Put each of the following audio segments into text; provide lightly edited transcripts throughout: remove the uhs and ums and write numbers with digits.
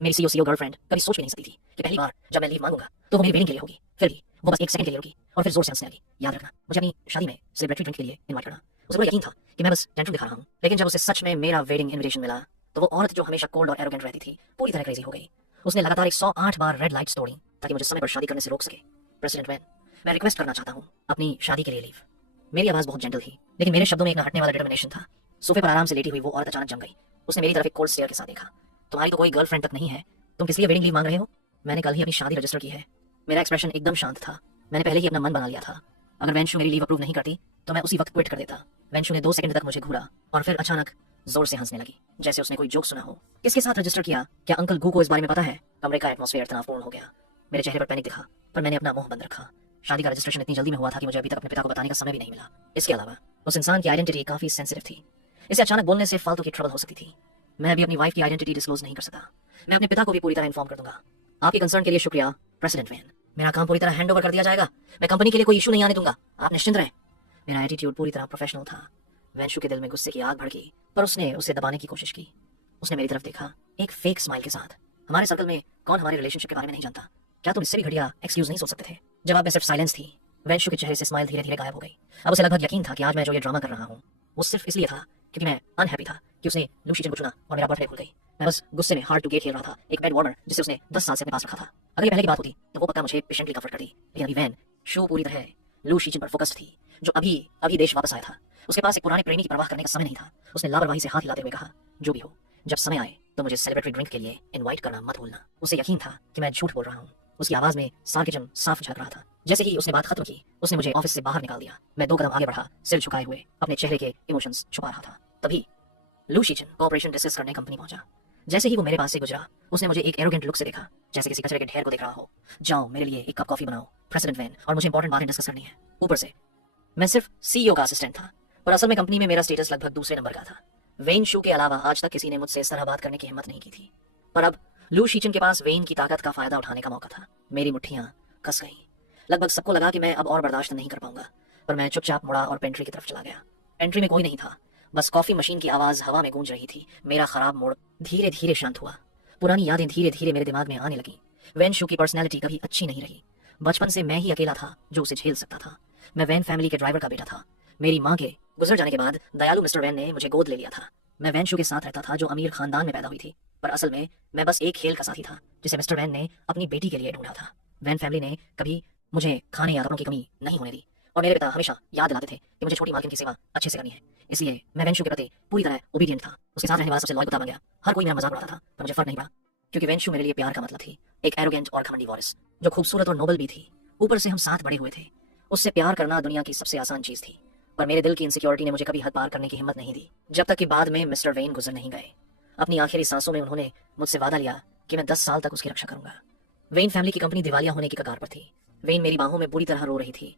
मेरी CO girlfriend कभी सोच भी नहीं सकती थी कि पहली बार जब मैं लीव मांगूंगा तो वो मेरी वेडिंग के लिए होगी। फिर भी वो बस एक सेकंड के लिए रुकी और फिर जोर से हंसने लगी। याद रखना, मुझे अपनी शादी में सेलिब्रेटरी ड्रिंक के लिए इनवाइट करना। उसे बड़ा यकीन था कि मैं बस टेंट्रम दिखा रहा हूँ, लेकिन जब उसे सच में मेरा वेडिंग इनविटेशन मिला तो वो औरत जो हमेशा कोल्ड और एरोगेंट रहती थी पूरी तरह क्रेजी हो गई। उसने लगातार 108 बार रेड लाइट्स तोड़ी ताकि मुझे समय पर शादी करने से रोक सके। प्रेसिडेंट वैन, मैं रिक्वेस्ट करना चाहता हूँ अपनी शादी के लिए लीव। मेरी आवाज बहुत जेंटल थी, लेकिन मेरे शब्दों में एक न हटने वाला डिटर्मिनेशन था। सोफे पर आराम से लेटी हुई वो औरत अचानक जम गई। उसने मेरी तरफ एक कोल्ड स्टेयर के साथ देखा। तुम्हारी तो कोई गर्लफ्रेंड तक नहीं है, तुम किस लिए वेडिंग लीव मांग रहे हो? मैंने कल ही अपनी शादी रजिस्टर की है। मेरा एक्सप्रेशन एकदम शांत था। मैंने पहले ही अपना मन बना लिया था। अगर वेंशु मेरी लीव अप्रूव नहीं करती तो मैं उसी वक्त क्विट कर देता। वेंशु ने 2 सेकंड तक मुझे घूरा और फिर अचानक जोर से हंसने लगी, जैसे उसने कोई जोक सुना हो। किसके साथ रजिस्टर किया? क्या अंकल गू को इस बारे में पता है? कमरे का एटमॉस्फेयर तनावपूर्ण हो गया। मेरे चेहरे पर पैनिक दिखा, पर मैंने अपना मुंह बंद रखा। शादी का रजिस्ट्रेशन इतनी जल्दी में हुआ था कि मुझे अभी तक अपने पिता को बताने का समय भी नहीं मिला। इसके अलावा उस इंसान की आइडेंटिटी काफी सेंसिटिव थी। इसे अचानक बोलने से फालतू की ट्रबल हो सकती थी। मैं अभी अपनी वाइफ की आइडेंटिटी डिस्क्लोज नहीं कर सकता। मैं अपने पिता को भी पूरी तरह इन्फॉर्म कर दूंगा। आपके कंसर्न के लिए शुक्रिया प्रेसिडेंट वैन। मेरा काम पूरी तरह हैंड ओवर कर दिया जाएगा। मैं कंपनी के लिए कोई इशू नहीं आने दूंगा, आप निश्चिंत रहें। मेरा एटीट्यूड पूरी तरह प्रोफेशनल था। वैंशु के दिल में गुस्से की आग भड़की, पर उसने उसे दबाने की कोशिश की। उसने मेरी तरफ देखा, एक फेक स्माइल के साथ। हमारे सर्कल में कौन हमारे रिलेशनशिप के बारे में नहीं जानता? क्या तुम इससे भी घटिया एक्सक्यूज नहीं सोच सकते थे? जवाब में सिर्फ साइलेंस थी। वैंशु के चेहरे से स्माइल धीरे धीरे गायब हो गई। अब उसे लगभग यकीन था कि आज मैं जो ये ड्रामा कर रहा हूँ वो सिर्फ इसलिए था क्योंकि मैं अनहैप्पी था कि उसने लूशीजन को चुना और मेरा बर्थडे भूल गई। मैं बस गुस्से में हार्ड टू गेट खेल रहा था, एक बेड वार्मर जिसे उसने 10 साल से अपने पास रखा था। अगर ये पहले की बात होती तो वो पक्का मुझे पेशेंटली कंफर्ट करती, लेकिन अभी वैन शो पूरी तरह लूशीजन पर फोकस्ड थी, जो अभी अभी देश वापस आया था। उसके पास एक पुराने प्रेमी की परवाह करने का समय नहीं था। उसने लापरवाही से हाथ हिलाते हुए कहा, जो भी हो, जब समय आए तो मुझे सेलिब्रेटरी ड्रिंक के लिए इनवाइट करना मत भूलना। उसे यकीन था कि मैं झूठ बोल रहा हूँ। उसकी आवाज में सार्केज्म साफ झलक रहा था। जैसे ही उसने बात खत्म की, उसने मुझे ऑफिस से बाहर निकाल दिया। मैं 2 कदम आगे बढ़ा, सिर झुकाए हुए अपने चेहरे के इमोशंस छुपा रहा था। तभी लूशीजन कॉर्पोरेशन डिस्कस करने कंपनी पहुंचा। जैसे ही वो मेरे पास से गुजरा, उसने मुझे एक एरोगेंट लुक से देखा, जैसे किसी कचरे के ढेर को देख रहा हो। जाओ मेरे लिए एक कप कॉफी बनाओ प्रेसिडेंट वैन, और मुझे इंपॉर्टेंट बातें डिस्कस करनी है। ऊपर से मैं सिर्फ सीईओ का असिस्टेंट था, पर असल में कंपनी में मेरा स्टेटस लगभग दूसरे नंबर का था। वेन शू के अलावा आज तक किसी ने मुझसे इस तरह बात करने की हिम्मत नहीं की थी, पर अब लू शीचन के पास वेन की ताकत का फायदा उठाने का मौका था। मेरी मुट्ठियां कस गईं। लगभग सबको लगा कि मैं अब और बर्दाश्त नहीं कर पाऊंगा, पर मैं चुपचाप मुड़ा और पेंट्री की तरफ चला गया। एंट्री में कोई नहीं था, बस कॉफी मशीन की आवाज हवा में गूंज रही थी। मेरा खराब मूड धीरे धीरे शांत हुआ। पुरानी यादें धीरे धीरे मेरे दिमाग में आने लगी। वेन शू की पर्सनैलिटी कभी अच्छी नहीं रही। बचपन से मैं ही अकेला था जो उसे झेल सकता था। मैं वैन फैमिली के ड्राइवर का बेटा था। मेरी माँ के गुजर जाने के बाद दयालु मिस्टर वैन ने मुझे गोद ले लिया था। मैं वैन शू के साथ रहता था जो अमीर खानदान में पैदा हुई थी, पर असल में मैं बस एक खेल का साथी था जिसे मिस्टर वैन ने अपनी बेटी के लिए ढूंढा था। वैन फैमिली ने कभी मुझे खाने या कपड़ों की कमी नहीं होने दी, और मेरे पिता हमेशा याद दिलाते थे कि मुझे छोटी मालकिन की सेवा अच्छे से करनी है। इसलिए मैं वेंशु के प्रति पूरी तरह ओबीडियंट था। उसके साथ रहने वाला सबसे लॉयल कुत्ता बन गया। हर कोई मेरा मजाक उड़ाता था, पर मुझे फर्क नहीं पड़ा, क्योंकि वेंशु मेरे लिए प्यार का मतलब थी। एक एरोगेंट और घमंडी वॉरिस जो खूबसूरत और नोबल भी थी। ऊपर से हम साथ बड़े हुए थे। उससे प्यार करना दुनिया की सबसे आसान चीज थी, पर मेरे दिल की इनसिक्योरिटी ने मुझे कभी हद पार करने की हिम्मत नहीं दी, जब तक कि बाद में मिस्टर वेन गुजर नहीं गए। अपनी आखिरी सांसों में उन्होंने मुझसे वादा लिया कि मैं 10 साल तक उसकी रक्षा करूंगा। वेन फैमिली की कंपनी दिवालिया होने की कगार पर थी। वेन मेरी बाहों में बुरी तरह रो रही थी।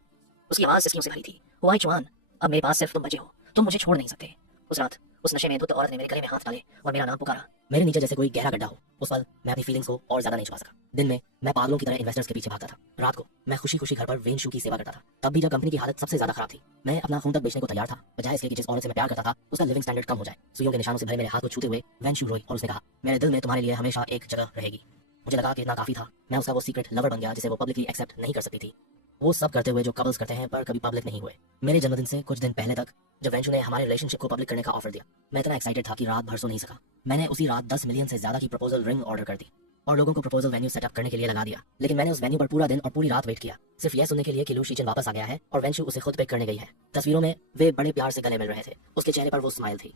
उसकी आवाज सिसकियों से भरी थी। हुआ जवान, अब मेरे पास सिर्फ तुम बचे हो, तुम मुझे छोड़ नहीं सकते। उस रात उस नशे में धुत औरत ने मेरे गले में हाथ डाले और मेरा नाम पुकारा। मेरे नीचे जैसे कोई गहरा गड्ढा हो। उस पल मैं अपनी फीलिंग्स को और ज्यादा नहीं छुपा सका। दिन में मैं पागलों की तरह इन्वेस्टर्स के पीछे भागता था। रात को मैं खुशी खुशी घर पर वेंशु की सेवा करता था। तब भी जब कंपनी की हालत सबसे ज्यादा खराब थी, मैं अपना खून तक बेचने को तैयार था, बजाय इसके कि जिस औरत से मैं प्यार करता था उसका लिविंग स्टैंडर्ड कम हो जाए। सुइयों के निशानों से भरे मेरे हाथ को छूते हुए वेंशु रोई और उसने कहा, मेरे दिल में तुम्हारे लिए हमेशा एक जगह रहेगी। मुझे लगा कि इतना काफी था। मैं उसका वो सीक्रेट लवर बन गया जिसे वो पब्लिकली एक्सेप्ट नहीं कर सकती थी। वो सब करते हुए जो कपल्स करते हैं पर कभी पब्लिक नहीं हुए। मेरे जन्मदिन से कुछ दिन पहले तक जब वेंशु ने हमारे रिलेशनशिप को पब्लिक करने का ऑफर दिया, मैं इतना एक्साइटेड था कि रात भर सो नहीं सका। मैंने उसी रात 10 मिलियन से ज्यादा की प्रपोजल रिंग ऑर्डर कर दी और लोगों को प्रपोजल वेन्यू सेटअप करने के लिए लगा दिया। लेकिन मैंने उस वेन्यू पर पूरा दिन और पूरी रात वेट किया, सिर्फ यह सुनने के लिए कि लू शीचन वापस आ गया है और वेंशु उसे खुद पिक करने गई है। तस्वीरों में वे बड़े प्यार से गले मिल रहे थे। उसके चेहरे पर वो स्माइल थी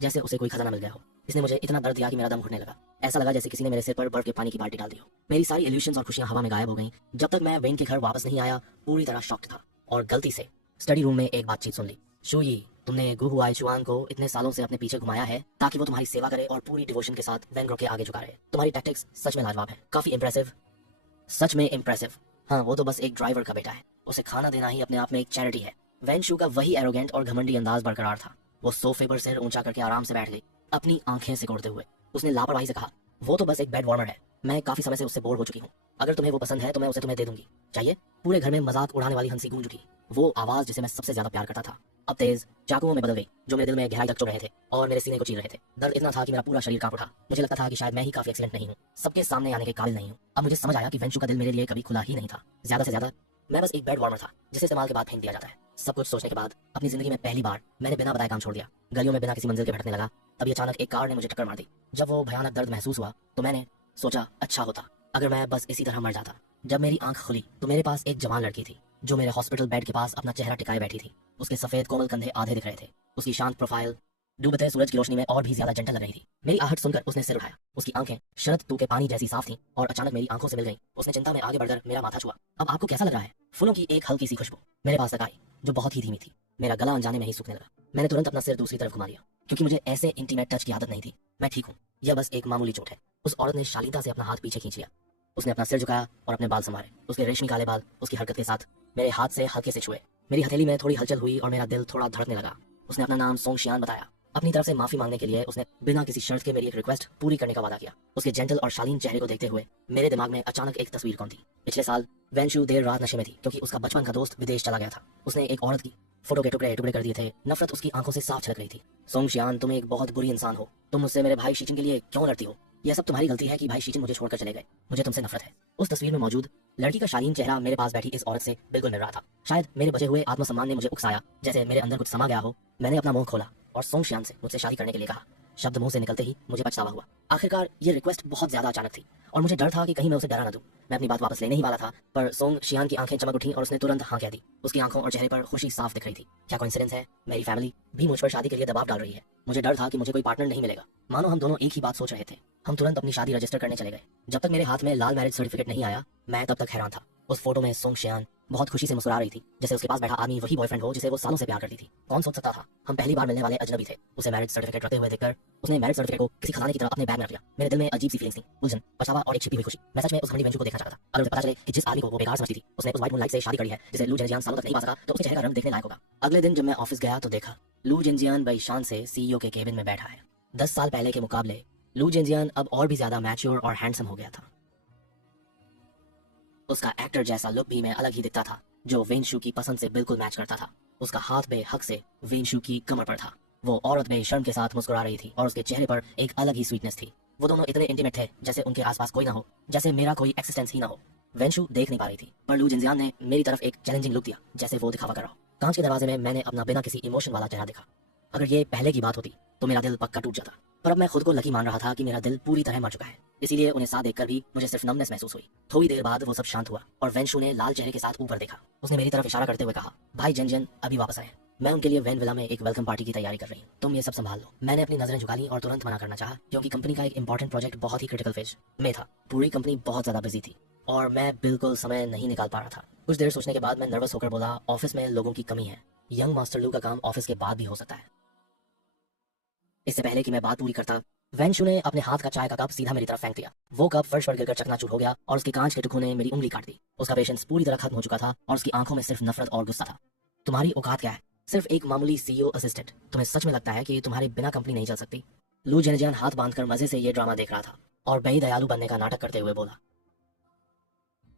जैसे उसे कोई खजाना मिल गया हो। इसने मुझे इतना दर्द दिया कि मेरा दम घुटने लगा। ऐसा लगा जैसे किसी ने मेरे सिर पर बर्फ के पानी की बाल्टी डाल दी हो। मेरी सारी इल्यूशंस और खुशियां हवा में गायब हो गईं। जब तक मैं वेन के घर वापस नहीं आया पूरी तरह शॉक्ड था, और गलती से स्टडी रूम में एक बातचीत सुन ली। शूयी, तुमने गुहुआई चुआन को इतने सालों से अपने पीछे घुमाया है ताकि वो तुम्हारी सेवा करे और पूरी डिवोशन के साथ वैन के आगे झुका रहे। तुम्हारी टैक्टिक्स सच में लाजवाब है, काफी इंप्रेसिव, सच में इंप्रेसिव। हाँ, वो तो बस एक ड्राइवर का बेटा है, उसे खाना देना ही अपने आप में एक चैरिटी है। वेंशु का वही एरोगेंट और घमंडी अंदाज बरकरार था। वो सोफे पर सिर ऊंचा करके आराम से बैठ गई, अपनी आंखें सिकोड़ते हुए। उसने लापरवाही से कहा, वो तो बस एक बेड वार्मर है, मैं काफी समय से उससे बोर हो चुकी हूँ। अगर तुम्हें वो पसंद है तो मैं उसे तुम्हें दे दूंगी। चाहिए? पूरे घर में मजाक उड़ाने वाली हंसी गूंज उठी। वो आवाज जिसे मैं सबसे ज्यादा प्यार करता था अब तेज चाकुओं में बदल गई, जो मेरे दिल में गहराई तक चुभ रहे थे और मेरे सीने को चीर रहे थे। दर्द इतना था कि मेरा पूरा शरीर कांप उठा। मुझे लगता था कि शायद मैं ही काफी एक्सीलेंट नहीं हूँ, सबके सामने आने के काबिल नहीं हूँ। अब मुझे समझ आया कि वेंशु का दिल मेरे लिए कभी खुला ही नहीं था। ज्यादा से ज्यादा मैं बस एक बेड वार्मर था जिसे इस्तेमाल के बाद फेंक दिया जाता है। सब कुछ सोचने के बाद अपनी जिंदगी में पहली बार मैंने बिना बताए काम छोड़ दिया। गलियों में बिना किसी मंजिल के भटकने लगा। तभी अचानक एक कार ने मुझे टक्कर मार दी। जब वो भयानक दर्द महसूस हुआ तो मैंने सोचा, अच्छा होता अगर मैं बस इसी तरह मर जाता। जब मेरी आंख खुली तो मेरे पास एक जवान लड़की थी जो मेरे हॉस्पिटल बेड के पास अपना चेहरा टिकाए बैठी थी। उसके सफेद कोमल कंधे आधे दिख रहे थे। उसकी शांत प्रोफाइल डूबते सूरज की रोशनी में और भी ज्यादा जेंटल लग रही थी। मेरी आहट सुनकर उसने सिर उठाया। उसकी आंखें शरद तू के पानी जैसी साफ थीं और अचानक मेरी आंखों से मिल गईं। उसने चिंता में आगे बढ़कर मेरा माथा छुआ। अब आपको कैसा लग रहा है? फूलों की एक हल्की सी खुशबू मेरे पास तक आई, जो बहुत ही धीमी थी। मेरा गला अनजाने में ही सूखने लगा। मैंने तुरंत अपना सिर दूसरी तरफ घुमा लिया, क्योंकि मुझे ऐसे इंटीमेट टच की आदत नहीं थी। मैं ठीक हूँ, यह बस एक मामूली चोट है। उस औरत ने शालीनता से अपना हाथ पीछे खींच लिया। उसने अपना सिर झुकाया और अपने बाल संवारे। उसके रेशमी काले बाल उसकी हरकत के साथ मेरे हाथ से हल्के से छुए। मेरी हथेली में थोड़ी हलचल हुई और मेरा दिल थोड़ा धड़कने लगा। उसने अपना नाम सोंग शियान बताया। अपनी तरफ से माफी मांगने के लिए उसने बिना किसी शर्त के मेरी एक रिक्वेस्ट पूरी करने का वादा किया। उसके जेंटल और शालीन चेहरे को देखते हुए मेरे दिमाग में अचानक एक तस्वीर कौन थी। पिछले साल वेंशु देर रात नशे में थी क्योंकि उसका बचपन का दोस्त विदेश चला गया था। उसने एक औरत की फोटो के टुकड़े टुकड़े कर दिए थे। नफरत उसकी आंखों से साफ छलक रही थी। सोंग शियान, तुम एक बहुत बुरी इंसान हो। तुम मुझसे मेरे भाई शीचिन के लिए क्यों लड़ती हो? यह सब तुम्हारी गलती है कि भाई शीचिन मुझे छोड़कर चले गए। मुझे तुमसे नफरत है। उस तस्वीर में मौजूद लड़की का शालीन चेहरा मेरे पास बैठी इस औरत से बिल्कुल मिल रहा था। शायद मेरे बचे हुए आत्मसम्मान ने मुझे उकसाया, जैसे मेरे अंदर कुछ समा गया हो। मैंने अपना मुंह खोला और सोंग शियान से मुझसे शादी करने के लिए कहा। शब्द मुंह से निकलते ही मुझे पछतावा हुआ। आखिरकार ये रिक्वेस्ट बहुत ज्यादा अचानक थी और मुझे डर था कि कहीं मैं उसे डरा न दूं। मैं अपनी बात वापस लेने ही वाला था, पर सोंग शियान की आंखें चमक उठी और उसने तुरंत हाँ कह दी। उसकी आंखों और चेहरे पर खुशी साफ दिख रही थी। क्या कोइंसिडेंस है? मेरी फैमिली भी मुझ पर शादी के लिए दबाव डाल रही है। मुझे डर था कि मुझे कोई पार्टनर नहीं मिलेगा। मानो हम दोनों एक ही बात सोच रहे थे। हम तुरंत अपनी शादी रजिस्टर करने चले गए। जब तक मेरे हाथ में लाल मैरिज सर्टिफिकेट नहीं आया, मैं तब तक हैरान था। उस फोटो में सोंग शियान बहुत खुशी से मुस्कुरा रही थी, जैसे उसके पास बैठा आदमी वही बॉयफ्रेंड हो जिसे वो सालों से प्यार करती थी। कौन सोच सकता था हम पहली बार मिलने वाले अजनबी थे। उसे मैरिज सर्टिफिकेट रखते हुए देखकर उसने मैरिज सर्टिफिकेट को किसी खजाने की तरह अपने बैग में रख लिया। मेरे दिल में अजीब सी फीलिंग्स थी, उलझन, पछतावा और एक छिपी हुई खुशी। मैं सच में उस घड़ी वेंचू को देखना चाहता था। अगर उसे पता चले कि जिस आदमी को वो बेकार समझती थी उसने उस व्हाइट मूनलाइट से शादी करी है जिसे लू जेनजियान सालों तक नहीं पा सका, तो उसके चेहरे का रंग देखने लायक होगा। अगले दिन जब मैं ऑफिस गया तो देखा लू जेनजियान बड़ी शान से सीईओ के केबिन में बैठा है। 10 साल पहले के मुकाबले लू जेनजियान अब और भी ज्यादा मैच्योर और हैंडसम हो गया था। उसका एक्टर जैसा लुक भी मैं अलग ही दिखता था, जो वेंशु की पसंद से बिल्कुल मैच करता था। उसका हाथ बेहक से वेंशु की कमर पर था। वो औरत बेशर्म के साथ मुस्कुरा रही थी और उसके चेहरे पर एक अलग ही स्वीटनेस थी। वो दोनों इतने इंटीमेट थे जैसे उनके आसपास कोई ना हो, जैसे मेरा कोई एक्सिस्टेंस ही ना हो। वेंशु देख नहीं पा रही थी, पर लू जिनजियान ने मेरी तरफ एक चैलेंजिंग लुक दिया, जैसे वो दिखावा कर रहा हो। कांच के दरवाजे में मैंने अपना बिना किसी इमोशन वाला चेहरा देखा। अगर ये पहले की बात होती तो मेरा दिल पक्का टूट जाता, पर अब मैं खुद को लकी मान रहा था कि मेरा दिल पूरी तरह मर चुका है। इसीलिए उन्हें साथ देखकर भी मुझे सिर्फ नमनेस महसूस हुई। थोड़ी देर बाद वो सब शांत हुआ और वेंशु ने लाल चेहरे के साथ ऊपर देखा। उसने मेरी तरफ इशारा करते हुए कहा, भाई जेनजियान अभी वापस आए। मैं उनके लिए वैन विला में एक वेलकम पार्टी की तैयारी कर रही हूँ, तुम ये सब संभाल लो। मैंने अपनी नजरें झुका ली और तुरंत मना करना चाहा, क्योंकि कंपनी का एक इंपॉर्टेंट प्रोजेक्ट बहुत ही क्रिटिकल फेज में था। पूरी कंपनी बहुत ज्यादा बिजी थी और मैं बिल्कुल समय नहीं निकाल पा रहा था। कुछ देर सोचने के बाद मैं नर्वस होकर बोला, ऑफिस में लोगों की कमी है। यंग मास्टर लू का काम ऑफिस के बाद भी हो सकता है। इससे पहले कि मैं बात पूरी करता, वेंशु ने अपने हाथ का चाय का कप सीधा मेरी तरफ फेंक दिया। वो कप फर्श पर गिरकर चकनाचूर हो गया और उसके कांच के टुकड़ों ने मेरी उंगली काट दी। उसका पेशेंस पूरी तरह खत्म हो चुका था और उसकी आंखों में सिर्फ नफरत और गुस्सा था। तुम्हारी औकात क्या है? सिर्फ एक मामूली सीईओ असिस्टेंट। तुम्हें सच में लगता है कि तुम्हारे बिना कंपनी नहीं चल सकती? लू जेनजियान हाथ बांधकर मजे से ये ड्रामा देख रहा था और बेई दयालु बनने का नाटक करते हुए बोला,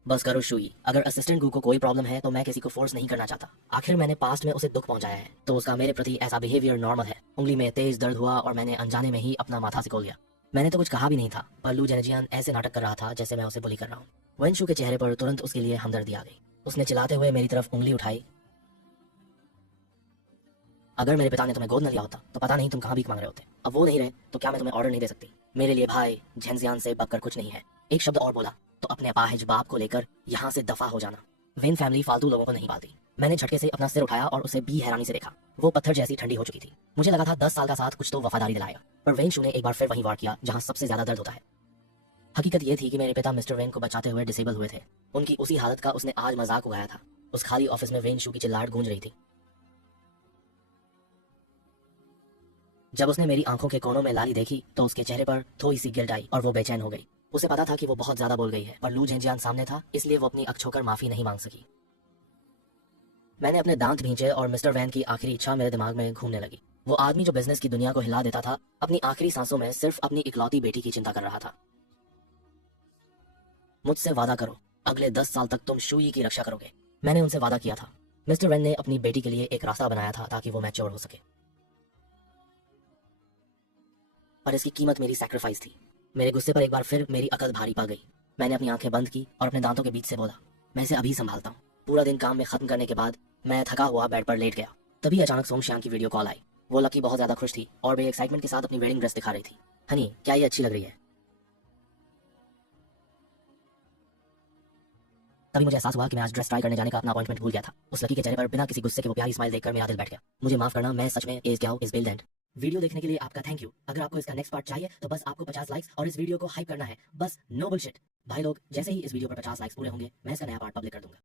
बस करो शुई, अगर असिस्टेंट गू को कोई प्रॉब्लम है तो मैं किसी को फोर्स नहीं करना चाहता। आखिर मैंने पास्ट में उसे दुख पहुंचाया है तो उसका मेरे प्रति ऐसा बिहेवियर नॉर्मल है। उंगली में तेज दर्द हुआ और मैंने अनजाने में ही अपना माथा सिकोड़ लिया। मैंने तो कुछ कहा भी नहीं था, पर लू जेनजियान ऐसे नाटक कर रहा था जैसे मैं उसे बुली कर रहा हूँ। वेंशु के चेहरे पर तुरंत उसके लिए हमदर्दी आ गई। उसने चिल्लाते हुए मेरी तरफ उंगली उठाई, अगर मेरे पिता ने तुम्हें गोद न लिया होता तो पता नहीं तुम कहाँ भीख मांग रहे होते। अब वो नहीं रहे तो क्या मैं तुम्हें ऑर्डर नहीं दे सकती? मेरे लिए भाई झेंजियान से बककर कुछ नहीं है। एक शब्द और बोला तो अपने अपाहिज बाप को लेकर यहाँ से दफा हो जाना। वेन फैमिली फालतू लोगों को नहीं पालती। मैंने झटके से अपना सिर उठाया और उसे भी हैरानी से देखा। वो पत्थर जैसी ठंडी हो चुकी थी। मुझे लगा था 10 साल का साथ कुछ तो वफादारी दिलाएगा, पर वेंशु ने एक बार फिर वहीं वार किया जहाँ सबसे ज्यादा दर्द होता है। हकीकत ये थी कि मेरे पिता मिस्टर वेन को बचाते हुए डिसेबल हुए थे। उनकी उसी हालत का उसने आज मजाक उड़ाया था। उस खाली ऑफिस में वेंशु की चिल्लाहट गूंज रही थी। जब उसने मेरी आंखों के कोनों में लाली देखी तो उसके चेहरे पर थोड़ी सी गिल्ट आई और वो बेचैन हो गई। उसे पता था कि वो बहुत ज्यादा बोल गई है, पर लू जेनजियान सामने था, इसलिए वो अपनी अख छोकर माफी नहीं मांग सकी। मैंने अपने दांत भींचे और मिस्टर वैन की आखिरी इच्छा मेरे दिमाग में घूमने लगी। वो आदमी जो बिजनेस की दुनिया को हिला देता था, अपनी आखिरी सांसों में सिर्फ अपनी इकलौती बेटी की चिंता कर रहा था। मुझसे वादा करो, अगले 10 साल तक तुम शूई की रक्षा करोगे। मैंने उनसे वादा किया था। मिस्टर रेन ने अपनी बेटी के लिए एक रास्ता बनाया था ताकि वो मैच्योर हो सके, पर इसकी कीमत मेरी सैक्रिफाइस थी। मेरे गुस्से पर एक बार फिर मेरी अकल भारी पा गई। मैंने अपनी आंखें बंद की और अपने दांतों के बीच से बोला, मैं इसे अभी संभालता हूँ। पूरा दिन काम में खत्म करने के बाद मैं थका हुआ बेड पर लेट गया। तभी अचानक सोमश्याम की वीडियो कॉल आई। वो लकी बहुत ज्यादा खुश थी और वे एक्साइटमेंट के साथ अपनी वेडिंग ड्रेस दिखा रही थी। हनी, क्या ये अच्छी लग रही है? तभी मुझे एहसास हुआ कि मैं आज ड्रेस ट्राई करने जाने का अपना अपॉइंटमेंट भूल गया था। उस लकी के चेहरे पर बिना किसी गुस्से के वो प्यारी स्माइल देखकर मेरा दिल बैठ गया। मुझे माफ करना, मैं सच में इज क्या इज बिल्ड एंड। वीडियो देखने के लिए आपका थैंक यू। अगर आपको इसका नेक्स्ट पार्ट चाहिए तो बस आपको 50 लाइक्स और इस वीडियो को हाइप करना है, बस नो बुलशिट। भाई लोग, जैसे ही इस वीडियो पर 50 लाइक्स पूरे होंगे मैं इसका नया पार्ट पब्लिक कर दूंगा।